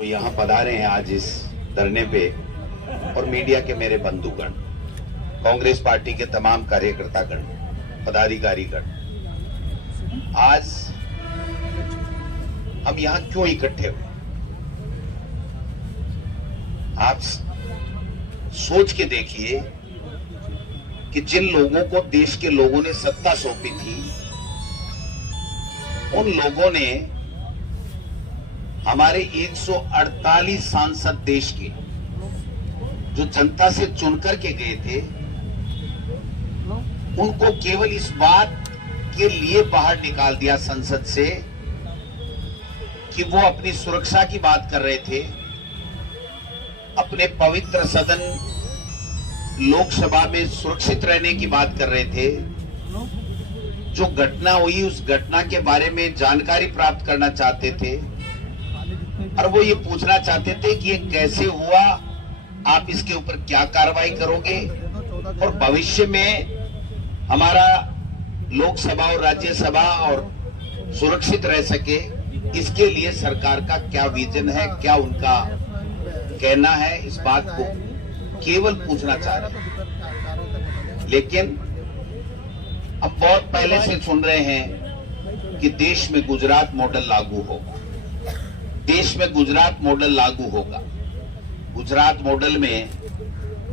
तो यहाँ पधारे हैं आज इस धरने पे और मीडिया के मेरे बंधुगण, कांग्रेस पार्टी के तमाम कार्यकर्तागण, पदाधिकारीगण, आज हम यहाँ क्यों इकट्ठे हुए? आप सोच के देखिए कि जिन लोगों को देश के लोगों ने सत्ता सौंपी थी, उन लोगों ने हमारे 148 सांसद देश के जो जनता से चुनकर के गए थे, उनको केवल इस बात के लिए बाहर निकाल दिया संसद से कि वो अपनी सुरक्षा की बात कर रहे थे, अपने पवित्र सदन लोकसभा में सुरक्षित रहने की बात कर रहे थे। जो घटना हुई उस घटना के बारे में जानकारी प्राप्त करना चाहते थे और वो ये पूछना चाहते थे कि ये कैसे हुआ, आप इसके ऊपर क्या कार्रवाई करोगे और भविष्य में हमारा लोकसभा और राज्यसभा और सुरक्षित रह सके, इसके लिए सरकार का क्या विजन है, क्या उनका कहना है, इस बात को केवल पूछना चाह रहे हैं। लेकिन अब बहुत पहले से सुन रहे हैं कि देश में गुजरात मॉडल लागू होगा, देश में गुजरात मॉडल लागू होगा। गुजरात मॉडल में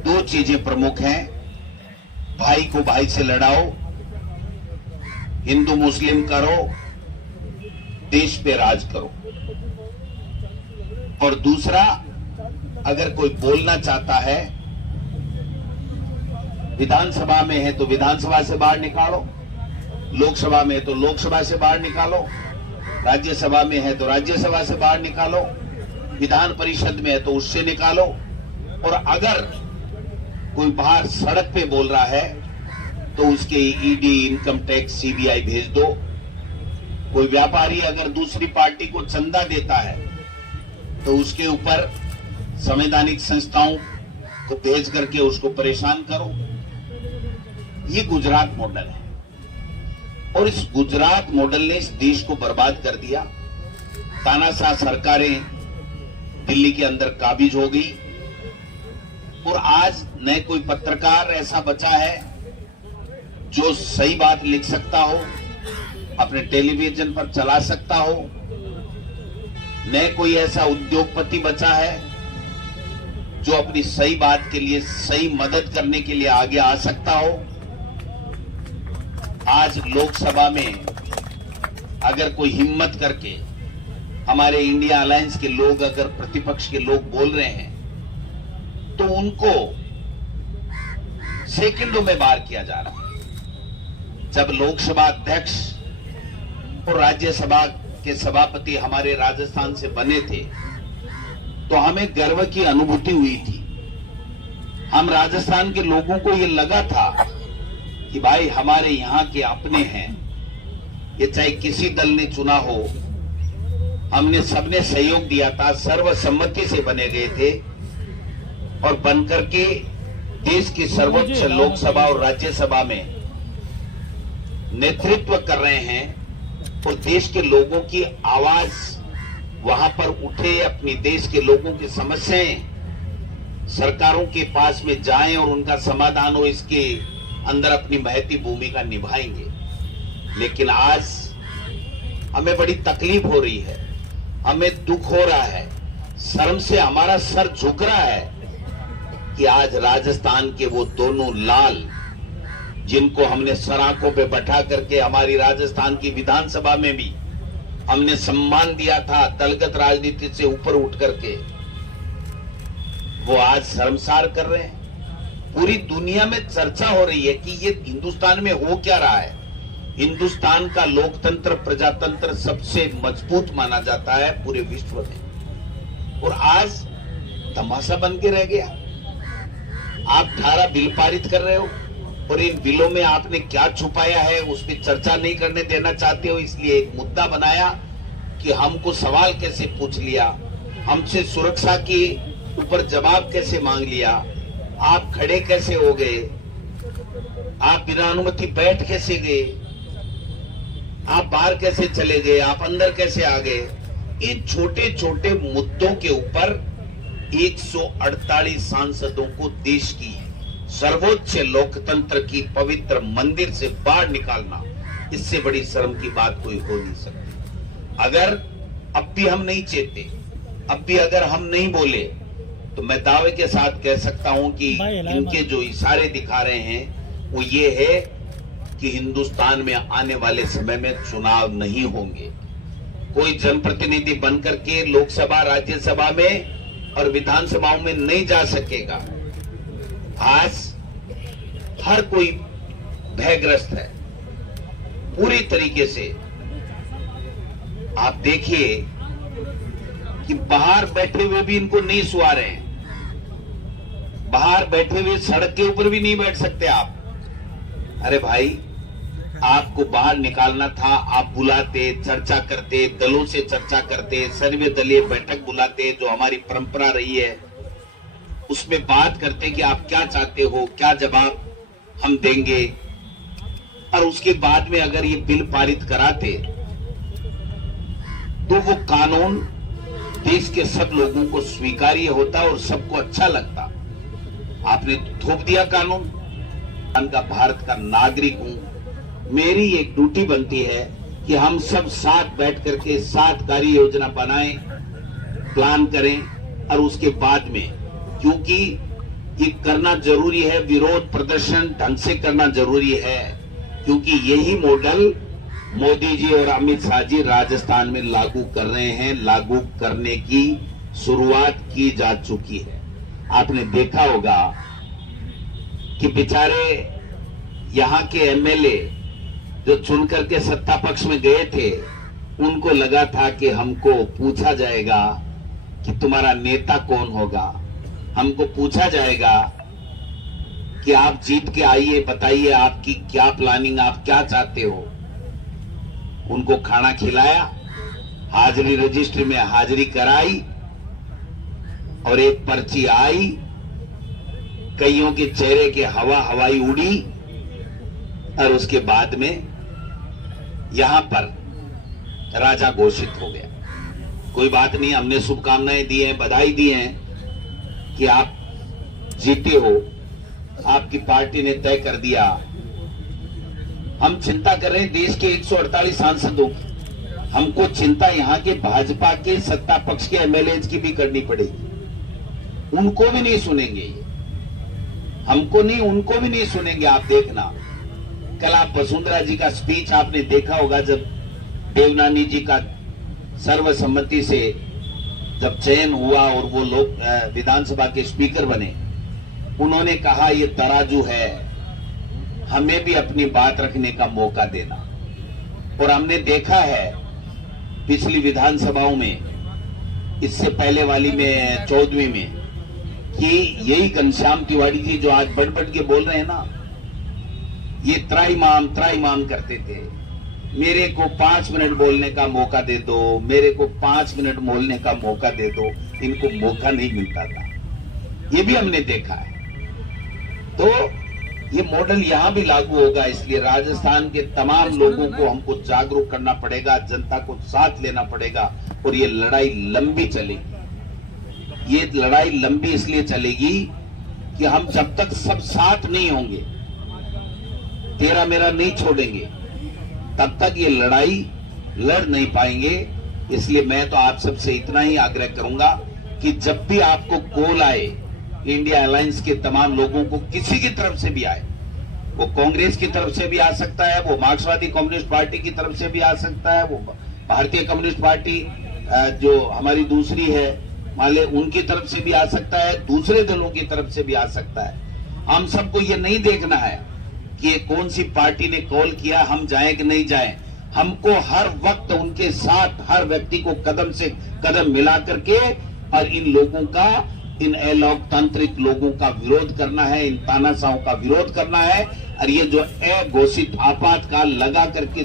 दो चीजें प्रमुख हैं, भाई को भाई से लड़ाओ, हिंदू मुस्लिम करो, देश पे राज करो। और दूसरा, अगर कोई बोलना चाहता है, विधानसभा में है तो विधानसभा से बाहर निकालो, लोकसभा में है तो लोकसभा से बाहर निकालो, राज्यसभा में है तो राज्यसभा से बाहर निकालो, विधान परिषद में है तो उससे निकालो। और अगर कोई बाहर सड़क पे बोल रहा है तो उसके ईडी, इनकम टैक्स, सीबीआई भेज दो। कोई व्यापारी अगर दूसरी पार्टी को चंदा देता है तो उसके ऊपर संवैधानिक संस्थाओं को भेज करके उसको परेशान करो। ये गुजरात मॉडल है और इस गुजरात मॉडल ने इस देश को बर्बाद कर दिया। तानाशाह सरकारें दिल्ली के अंदर काबिज हो गई और आज न कोई पत्रकार ऐसा बचा है जो सही बात लिख सकता हो, अपने टेलीविजन पर चला सकता हो, न कोई ऐसा उद्योगपति बचा है जो अपनी सही बात के लिए, सही मदद करने के लिए आगे आ सकता हो। आज लोकसभा में अगर कोई हिम्मत करके हमारे इंडिया अलायंस के लोग, अगर प्रतिपक्ष के लोग बोल रहे हैं तो उनको सेकंडों में बाहर किया जा रहा है। जब लोकसभा अध्यक्ष और राज्यसभा के सभापति हमारे राजस्थान से बने थे तो हमें गर्व की अनुभूति हुई थी। हम राजस्थान के लोगों को ये लगा था कि भाई हमारे यहाँ के अपने हैं, ये चाहे किसी दल ने चुना हो, हमने सबने सहयोग दिया था, सर्वसम्मति से बने गए थे और बनकर के देश की सर्वोच्च लोकसभा और राज्यसभा में नेतृत्व कर रहे हैं और देश के लोगों की आवाज वहां पर उठे, अपनी देश के लोगों की समस्याएं सरकारों के पास में जाएं और उनका समाधान हो, इसके अंदर अपनी महती भूमिका निभाएंगे। लेकिन आज हमें बड़ी तकलीफ हो रही है, हमें दुख हो रहा है, शर्म से हमारा सर झुक रहा है कि आज राजस्थान के वो दोनों लाल जिनको हमने सराखों पे बैठा करके हमारी राजस्थान की विधानसभा में भी हमने सम्मान दिया था, दलगत राजनीति से ऊपर उठ करके, वो आज शर्मसार कर रहे हैं। पूरी दुनिया में चर्चा हो रही है कि ये हिंदुस्तान में हो क्या रहा है। हिंदुस्तान का लोकतंत्र, प्रजातंत्र सबसे मजबूत माना जाता है पूरे विश्व में, और आज तमाशा बन के रह गया। आप 18 बिल पारित कर रहे हो और इन बिलों में आपने क्या छुपाया है उस पर चर्चा नहीं करने देना चाहते हो, इसलिए एक मुद्दा बनाया कि हमको सवाल कैसे पूछ लिया, हमसे सुरक्षा के ऊपर जवाब कैसे मांग लिया, आप खड़े कैसे हो गए, आप बिना अनुमति बैठ कैसे गए, आप बाहर कैसे चले गए, आप अंदर कैसे आ गए। इन छोटे छोटे मुद्दों के 148 सांसदों को देश की सर्वोच्च लोकतंत्र की पवित्र मंदिर से बाहर निकालना, इससे बड़ी शर्म की बात कोई हो नहीं सकती। अगर अब भी हम नहीं चेते, अब भी अगर हम नहीं बोले, तो मैं दावे के साथ कह सकता हूं कि इनके जो इशारे दिखा रहे हैं वो ये है कि हिंदुस्तान में आने वाले समय में चुनाव नहीं होंगे। कोई जनप्रतिनिधि बनकर के लोकसभा, राज्यसभा में और विधानसभाओं में नहीं जा सकेगा। आज हर कोई भयग्रस्त है पूरी तरीके से। आप देखिए कि बाहर बैठे हुए भी इनको नहीं सुवा रहे हैं। बाहर बैठे हुए सड़क के ऊपर भी नहीं बैठ सकते आप। अरे भाई, आपको बाहर निकालना था, आप बुलाते, चर्चा करते, दलों से चर्चा करते, सर्वदलीय बैठक बुलाते, जो हमारी परंपरा रही है, उसमें बात करते कि आप क्या चाहते हो, क्या जवाब हम देंगे, और उसके बाद में अगर ये बिल पारित कराते तो वो कानून देश के सब लोगों को स्वीकार्य होता और सबको अच्छा लगता। आपने थोप दिया कानून। का भारत का नागरिक हूं, मेरी एक ड्यूटी बनती है कि हम सब साथ बैठ करके साथ कार्य योजना बनाएं, प्लान करें, और उसके बाद में, क्योंकि ये करना जरूरी है, विरोध प्रदर्शन ढंग से करना जरूरी है, क्योंकि यही मॉडल मोदी जी और अमित शाह जी राजस्थान में लागू कर रहे हैं। लागू करने की शुरुआत की जा चुकी है। आपने देखा होगा कि बेचारे यहां के एमएलए जो चुन करके सत्ता पक्ष में गए थे, उनको लगा था कि हमको पूछा जाएगा कि तुम्हारा नेता कौन होगा, हमको पूछा जाएगा कि आप जीत के आइए, बताइए आपकी क्या प्लानिंग, आप क्या चाहते हो। उनको खाना खिलाया, हाजिरी रजिस्ट्री में हाजिरी कराई, और एक पर्ची आई, कईयों के चेहरे के हवाई उड़ी, और उसके बाद में यहां पर राजा घोषित हो गया। कोई बात नहीं, हमने शुभकामनाएं दी हैं, बधाई दी हैं कि आप जीते हो, आपकी पार्टी ने तय कर दिया। हम चिंता कर रहे हैं देश के 148 सांसदों की। हमको चिंता यहां के भाजपा के सत्ता पक्ष के एमएलए की भी करनी पड़ेगी। उनको भी नहीं सुनेंगे, हमको नहीं, उनको भी नहीं सुनेंगे। आप देखना, कल आप वसुंधरा जी का स्पीच आपने देखा होगा, जब देवनानी जी का सर्वसम्मति से जब चयन हुआ और वो लोग विधानसभा के स्पीकर बने, उन्होंने कहा ये तराजू है, हमें भी अपनी बात रखने का मौका देना। और हमने देखा है पिछली विधानसभाओं में, इससे पहले वाली में 14वीं में, कि यही घनश्याम तिवारी जी जो आज बढ़ बढ़ के बोल रहे हैं ना, ये त्राईमाम करते थे। मेरे को 5 मिनट बोलने का मौका दे दो, मेरे को 5 मिनट बोलने का मौका दे दो। इनको मौका नहीं मिलता था, ये भी हमने देखा है। तो ये मॉडल यहां भी लागू होगा। इसलिए राजस्थान के तमाम लोगों को हमको जागरूक करना पड़ेगा, जनता को साथ लेना पड़ेगा, और ये लड़ाई लंबी चलेगी। ये लड़ाई लंबी इसलिए चलेगी कि हम जब तक सब साथ नहीं होंगे, तेरा मेरा नहीं छोड़ेंगे, तब तक ये लड़ाई लड़ नहीं पाएंगे। इसलिए मैं तो आप सबसे इतना ही आग्रह करूंगा कि जब भी आपको कॉल आए इंडिया अलायंस के तमाम लोगों को, किसी की तरफ से भी आए, वो कांग्रेस की तरफ से भी आ सकता है, वो मार्क्सवादी कम्युनिस्ट पार्टी की तरफ से भी आ सकता है, वो भारतीय कम्युनिस्ट पार्टी जो हमारी दूसरी है माले, उनकी तरफ से भी आ सकता है, दूसरे दलों की तरफ से भी आ सकता है। हम सबको ये नहीं देखना है कि ये कौन सी पार्टी ने कॉल किया, हम जाएं कि नहीं जाएं। हमको हर वक्त उनके साथ, हर व्यक्ति को कदम से कदम मिला करके, और इन लोगों का, इन अलोकतांत्रिक लोगों का विरोध करना है, इन तानाशाहों का विरोध करना है। और ये जो अघोषित आपातकाल लगा करके